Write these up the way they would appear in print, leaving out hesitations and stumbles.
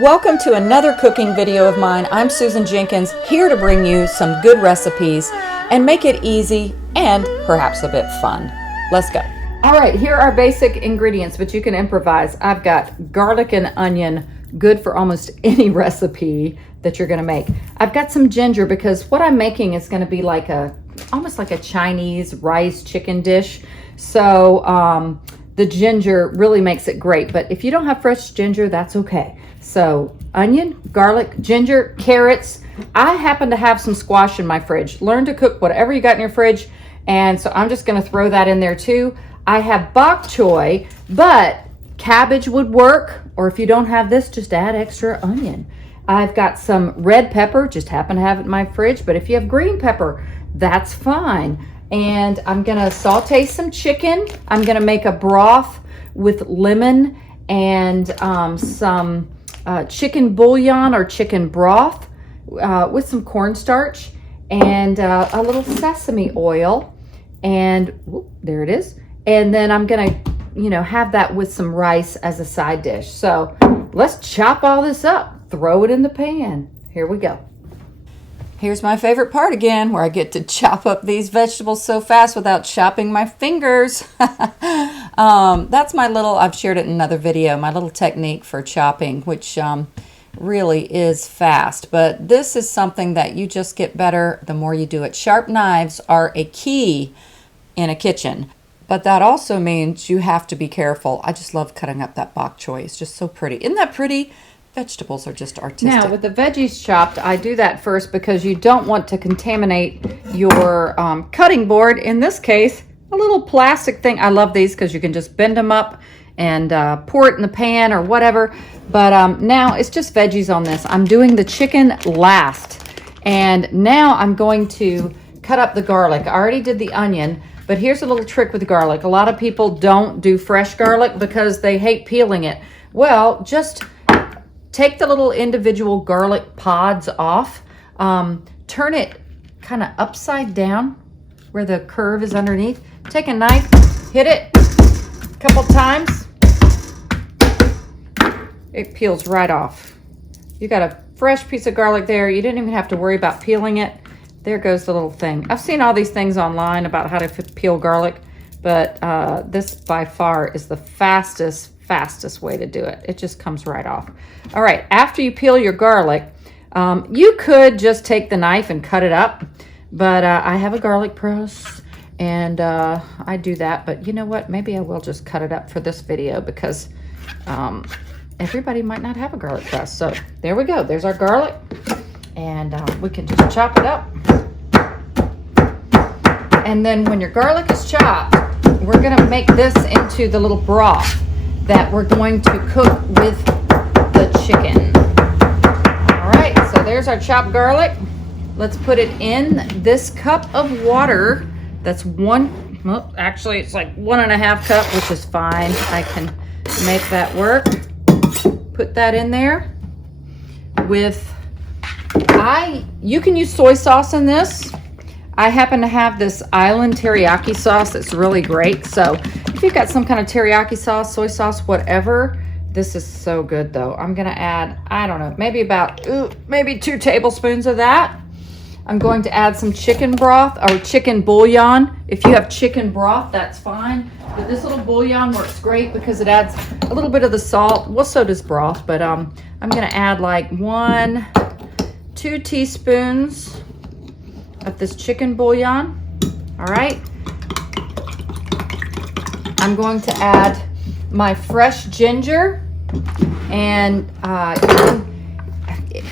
Welcome to another cooking video of mine. I'm Susan Jenkins, here to bring you some good recipes and make it easy and perhaps a bit fun. Let's go. All right, here are basic ingredients, but you can improvise. I've got garlic and onion, good for almost any recipe that you're gonna make. I've got some ginger because what I'm making is gonna be like almost like a Chinese rice chicken dish. So the ginger really makes it great, but if you don't have fresh ginger, that's okay. So onion, garlic, ginger, carrots. I happen to have some squash in my fridge. Learn to cook whatever you got in your fridge. And so I'm just gonna throw that in there too. I have bok choy, but cabbage would work. Or if you don't have this, just add extra onion. I've got some red pepper, just happen to have it in my fridge. But if you have green pepper, that's fine. And I'm gonna saute some chicken. I'm gonna make a broth with lemon and some chicken bouillon or chicken broth with some cornstarch and a little sesame oil. And whoop, there it is. And then I'm gonna, have that with some rice as a side dish. So let's chop all this up, throw it in the pan. Here we go. Here's my favorite part again, where I get to chop up these vegetables so fast without chopping my fingers. That's my little, I've shared it in another video, my little technique for chopping, which really is fast. But this is something that you just get better the more you do it. Sharp knives are a key in a kitchen, but that also means you have to be careful. I just love cutting up that bok choy. It's just so pretty. Isn't that pretty? Vegetables are just artistic. Now, with the veggies chopped, I do that first because you don't want to contaminate your cutting board. In this case, a little plastic thing. I love these because you can just bend them up and pour it in the pan or whatever. But now it's just veggies on this. I'm doing the chicken last. And now I'm going to cut up the garlic. I already did the onion, but here's a little trick with the garlic. A lot of people don't do fresh garlic because they hate peeling it. Well, just take the little individual garlic pods off, turn it kind of upside down where the curve is underneath. Take a knife, hit it a couple times. It peels right off. You got a fresh piece of garlic there. You didn't even have to worry about peeling it. There goes the little thing. I've seen all these things online about how to peel garlic, but this by far is the fastest way to do it. It just comes right off. All right, after you peel your garlic, you could just take the knife and cut it up, but I have a garlic press and I do that. But you know what? Maybe I will just cut it up for this video because everybody might not have a garlic press. So there we go. There's our garlic, and we can just chop it up. And then when your garlic is chopped, we're gonna make this into the little broth that we're going to cook with the chicken. All right, so there's our chopped garlic. Let's put it in this cup of water. That's actually it's like 1.5 cup, which is fine. I can make that work. Put that in there with, you can use soy sauce in this. I happen to have this island teriyaki sauce that's really great. So if you've got some kind of teriyaki sauce, soy sauce, whatever, this is so good though. I'm gonna add, I don't know, maybe 2 tablespoons of that. I'm going to add some chicken broth or chicken bouillon. If you have chicken broth, that's fine. But this little bouillon works great because it adds a little bit of the salt. Well, so does broth, but I'm gonna add like 1-2 teaspoons of this chicken bouillon. All right. I'm going to add my fresh ginger, and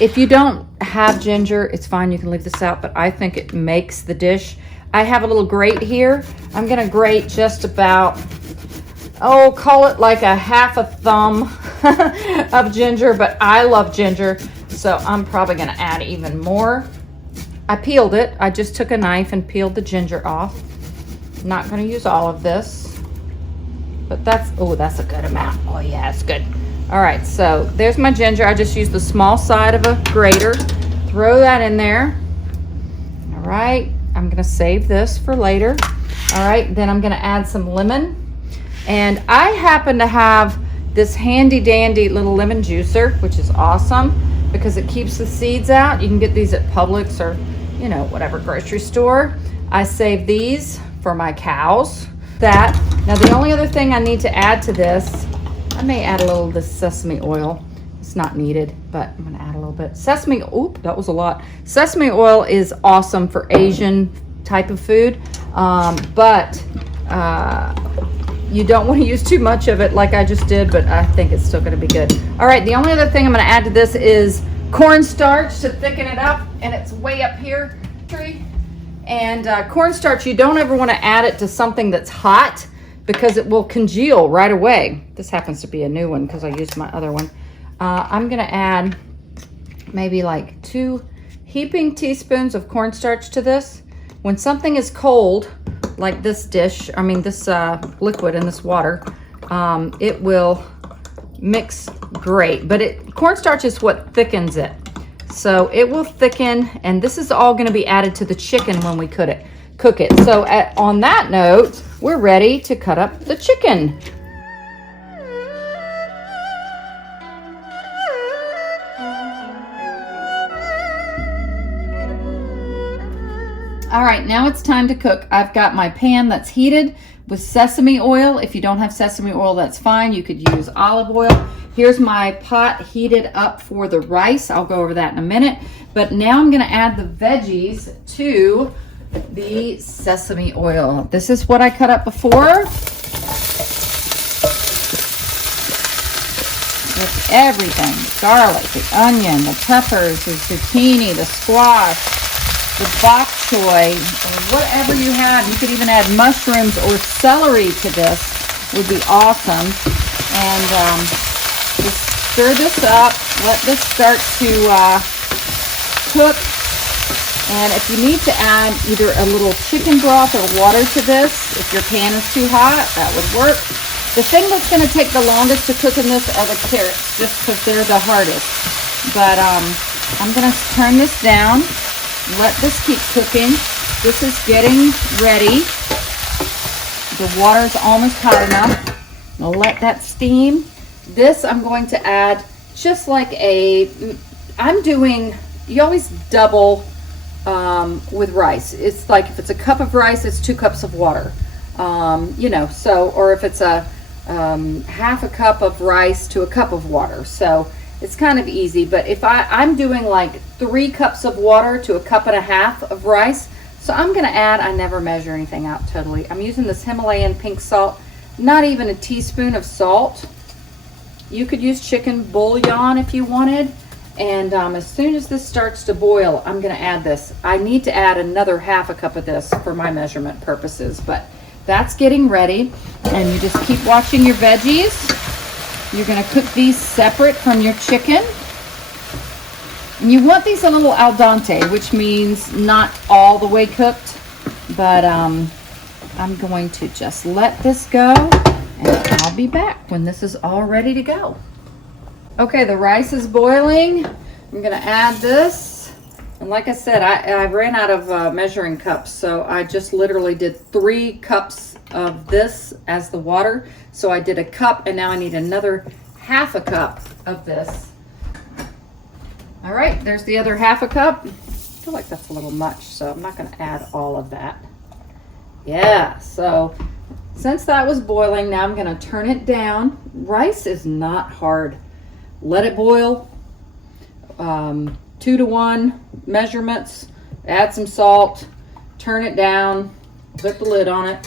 if you don't have ginger, it's fine, you can leave this out, but I think it makes the dish. I have a little grate here. I'm gonna grate just about, call it like a half a thumb of ginger, but I love ginger, so I'm probably gonna add even more. I peeled it. I just took a knife and peeled the ginger off. Not gonna use all of this, but that's a good amount. Oh yeah, it's good. All right, so there's my ginger. I just used the small side of a grater. Throw that in there. All right, I'm gonna save this for later. All right, then I'm gonna add some lemon. And I happen to have this handy dandy little lemon juicer, which is awesome because it keeps the seeds out. You can get these at Publix or, you know, whatever grocery store. I save these for my cows. Now the only other thing I need to add to this, I may add a little of this sesame oil. It's not needed, but I'm gonna add a little bit. Oop, that was a lot. Sesame oil is awesome for Asian type of food, but you don't want to use too much of it like I just did, but I think it's still gonna be good. All right, the only other thing I'm gonna add to this is corn starch to thicken it up, and it's way up here, Tree. And corn starch, you don't ever want to add it to something that's hot because it will congeal right away. This happens to be a new one because I used my other one. I'm going to add maybe like 2 heaping teaspoons of cornstarch to this. When something is cold, like this dish, this liquid in this water, it will mix great. But cornstarch is what thickens it. So it will thicken, and this is all going to be added to the chicken when we cook it. So on that note, we're ready to cut up the chicken. All right, now it's time to cook. I've got my pan that's heated with sesame oil. If you don't have sesame oil, that's fine. You could use olive oil. Here's my pot heated up for the rice. I'll go over that in a minute. But now I'm gonna add the veggies to the sesame oil. This is what I cut up before. With everything, garlic, the onion, the peppers, the zucchini, the squash, the bok choy, or whatever you have. You could even add mushrooms or celery to this. Would be awesome. And just stir this up. Let this start to cook. And if you need to add either a little chicken broth or water to this, if your pan is too hot, that would work. The thing that's going to take the longest to cook in this are the carrots, just because they're the hardest. But I'm going to turn this down. Let this keep cooking. This is getting ready. The water's almost hot enough. I'll let that steam. This I'm going to add just like you always double with rice. It's like if it's a cup of rice, it's 2 cups of water. Or if it's a half a cup of rice to a cup of water. So it's kind of easy, but if I'm doing like 3 cups of water to a cup and a half of rice, so I'm gonna add, I never measure anything out totally. I'm using this Himalayan pink salt, not even a teaspoon of salt. You could use chicken bouillon if you wanted. And as soon as this starts to boil, I'm gonna add this. I need to add another half a cup of this for my measurement purposes, but that's getting ready. And you just keep watching your veggies. You're gonna cook these separate from your chicken. And you want these a little al dente, which means not all the way cooked, but I'm going to just let this go, and I'll be back when this is all ready to go. Okay, the rice is boiling. I'm gonna add this. And like I said, I ran out of measuring cups, so I just literally did 3 cups of this as the water. So I did a cup, and now I need another half a cup of this. All right, there's the other half a cup. I feel like that's a little much, so I'm not gonna add all of that. Yeah, so since that was boiling, now I'm gonna turn it down. Rice is not hard. Let it boil, 2 to 1 measurements, add some salt, turn it down, put the lid on it,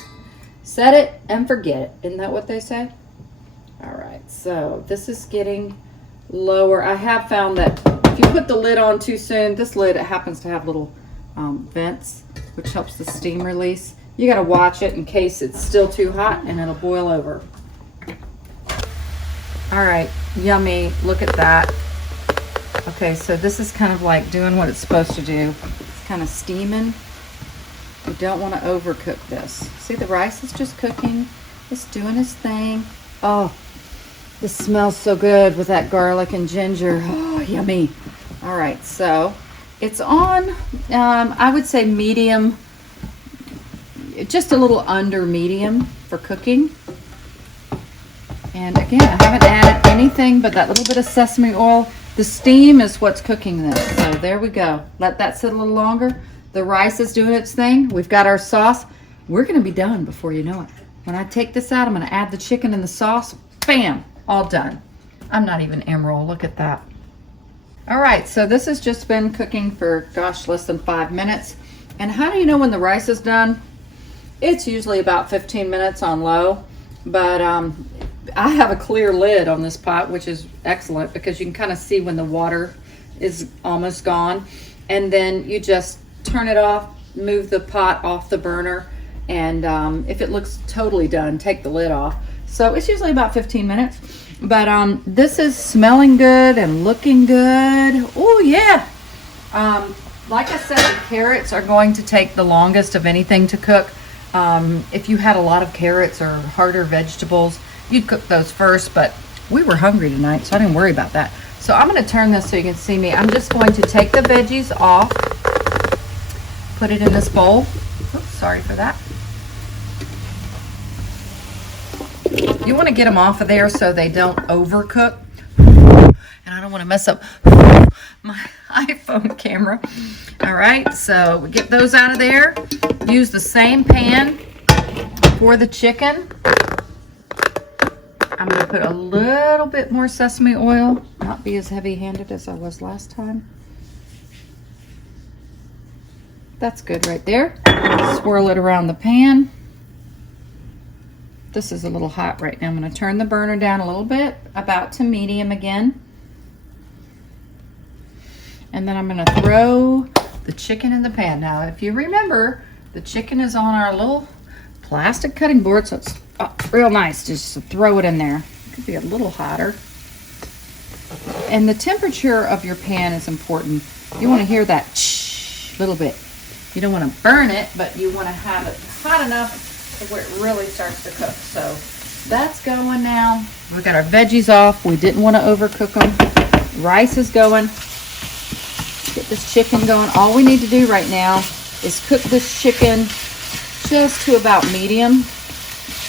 set it and forget it. Isn't that what they say? All right, so this is getting lower. I have found that if you put the lid on too soon, this lid, it happens to have little vents, which helps the steam release. You gotta watch it in case it's still too hot and it'll boil over. All right, yummy, look at that. Okay, so this is kind of like doing what it's supposed to do. It's kind of steaming. You don't want to overcook this. See, the rice is just cooking. It's doing its thing. Oh, this smells so good with that garlic and ginger. Oh, yummy. All right, so it's on, I would say medium, just a little under medium for cooking. And again, I haven't added anything but that little bit of sesame oil. The steam is what's cooking this. So there we go. Let that sit a little longer. The rice is doing its thing. We've got our sauce. We're gonna be done before you know it. When I take this out, I'm gonna add the chicken and the sauce. Bam, all done. I'm not even emerald, look at that. All right, so this has just been cooking for, gosh, less than 5 minutes. And how do you know when the rice is done? It's usually about 15 minutes on low, but I have a clear lid on this pot, which is excellent because you can kind of see when the water is almost gone. And then you just turn it off, move the pot off the burner, and if it looks totally done, take the lid off. So it's usually about 15 minutes. But this is smelling good and looking good. Oh yeah. Like I said, the carrots are going to take the longest of anything to cook. If you had a lot of carrots or harder vegetables, you'd cook those first, but we were hungry tonight, so I didn't worry about that. So I'm gonna turn this so you can see me. I'm just going to take the veggies off, put it in this bowl. Oops, sorry for that. You want to get them off of there so they don't overcook. And I don't want to mess up my iPhone camera. All right, so we get those out of there. Use the same pan for the chicken. I'm going to put a little bit more sesame oil, not be as heavy-handed as I was last time. That's good right there. Swirl it around the pan. This is a little hot right now. I'm going to turn the burner down a little bit, about to medium again. And then I'm going to throw the chicken in the pan. Now, if you remember, the chicken is on our little plastic cutting board, so it's real nice just to throw it in there. It could be a little hotter. And the temperature of your pan is important. You want to hear that little bit. You don't want to burn it, but you want to have it hot enough where it really starts to cook. So that's going now. We've got our veggies off. We didn't want to overcook them. Rice is going. Get this chicken going. All we need to do right now is cook this chicken just to about medium.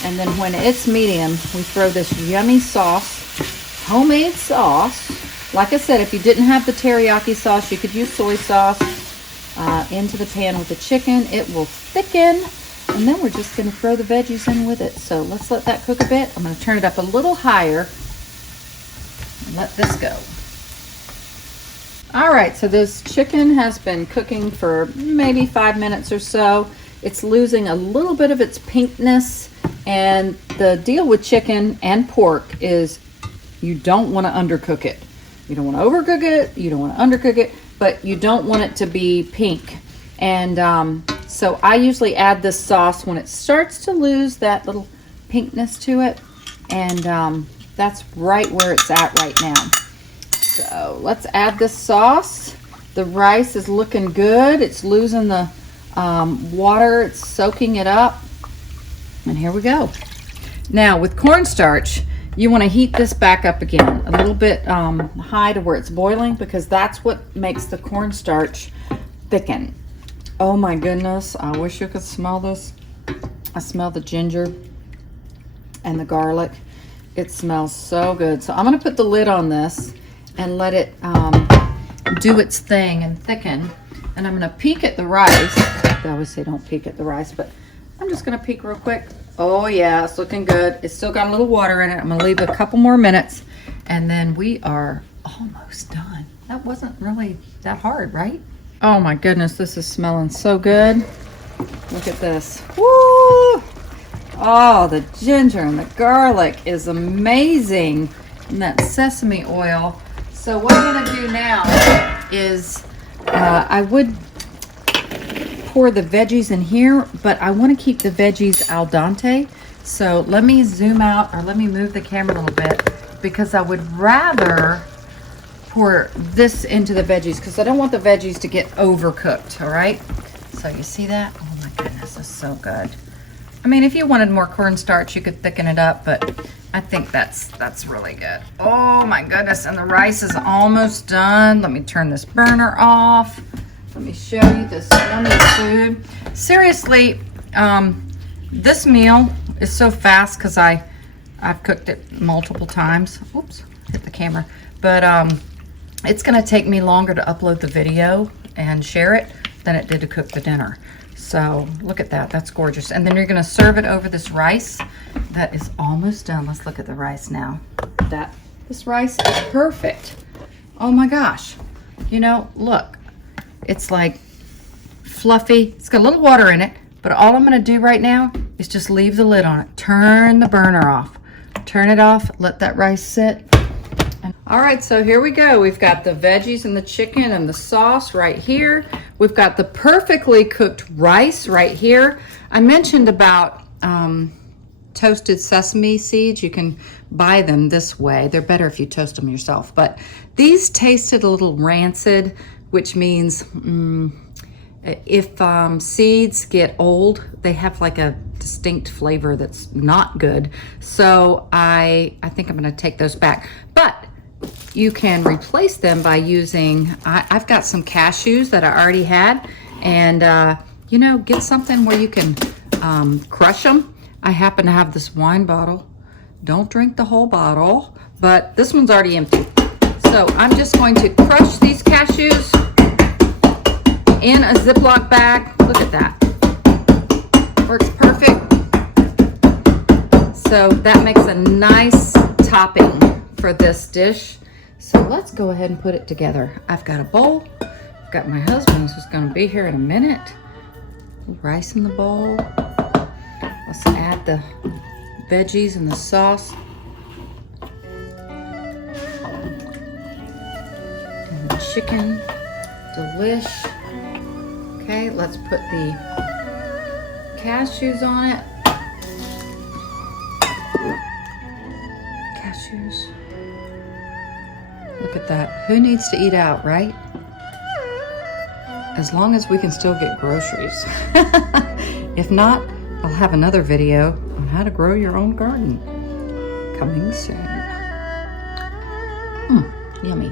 And then when it's medium, we throw this yummy sauce, homemade sauce. Like I said, if you didn't have the teriyaki sauce, you could use soy sauce into the pan with the chicken. It will thicken. And then we're just going to throw the veggies in with it. So let's let that cook a bit. I'm going to turn it up a little higher and let this go. All right, so this chicken has been cooking for maybe 5 minutes or so. It's losing a little bit of its pinkness. And the deal with chicken and pork is you don't want to undercook it. You don't want to overcook it. You don't want to undercook it, but you don't want it to be pink. And so I usually add this sauce when it starts to lose that little pinkness to it. And that's right where it's at right now. So let's add this sauce. The rice is looking good. It's losing the water. It's soaking it up. And here we go. Now with cornstarch, you want to heat this back up again. A little bit high to where it's boiling, because that's what makes the cornstarch thicken. Oh my goodness, I wish you could smell this. I smell the ginger and the garlic. It smells so good. So I'm going to put the lid on this and let it do its thing and thicken. And I'm going to peek at the rice. They always say don't peek at the rice, but I'm just going to peek real quick. Oh yeah, it's looking good. It's still got a little water in it. I'm going to leave a couple more minutes and then we are almost done. That wasn't really that hard, right? Oh my goodness, this is smelling so good. Look at this. Woo! Oh, the ginger and the garlic is amazing. And that sesame oil. So what I'm gonna do now is, I would pour the veggies in here, but I wanna keep the veggies al dente. So let me zoom out, or let me move the camera a little bit, because I would rather pour this into the veggies because I don't want the veggies to get overcooked. All right, so you see that? Oh my goodness, it's so good. I mean, if you wanted more cornstarch, you could thicken it up, but I think that's really good. Oh my goodness, and the rice is almost done. Let me turn this burner off. Let me show you this yummy food. Seriously, this meal is so fast because I I've cooked it multiple times. Oops, hit the camera. But it's gonna take me longer to upload the video and share it than it did to cook the dinner. So look at that, that's gorgeous. And then you're gonna serve it over this rice that is almost done. Let's look at the rice now. This rice is perfect. Oh my gosh. You know, look, it's like fluffy. It's got a little water in it, but all I'm gonna do right now is just leave the lid on it. Turn the burner off. Turn it off, let that rice sit. All right, so here we go. We've got the veggies and the chicken and the sauce right here. We've got the perfectly cooked rice right here. I mentioned about toasted sesame seeds. You can buy them this way. They're better if you toast them yourself. But these tasted a little rancid, which means if seeds get old, they have like a distinct flavor that's not good. So I think I'm gonna take those back. But you can replace them by using, I've got some cashews that I already had, and you know, get something where you can crush them. I happen to have this wine bottle. Don't drink the whole bottle, but this one's already empty. So I'm just going to crush these cashews in a Ziploc bag. Look at that. Works perfect. So that makes a nice topping for this dish. So let's go ahead and put it together. I've got a bowl. I've got my husband who's going to be here in a minute. Rice in the bowl. Let's add the veggies and the sauce. And the chicken. Delish. Okay, let's put the cashews on it. Cashews. Look at that. Who needs to eat out, right? As long as we can still get groceries. If not, I'll have another video on how to grow your own garden coming soon. Yummy.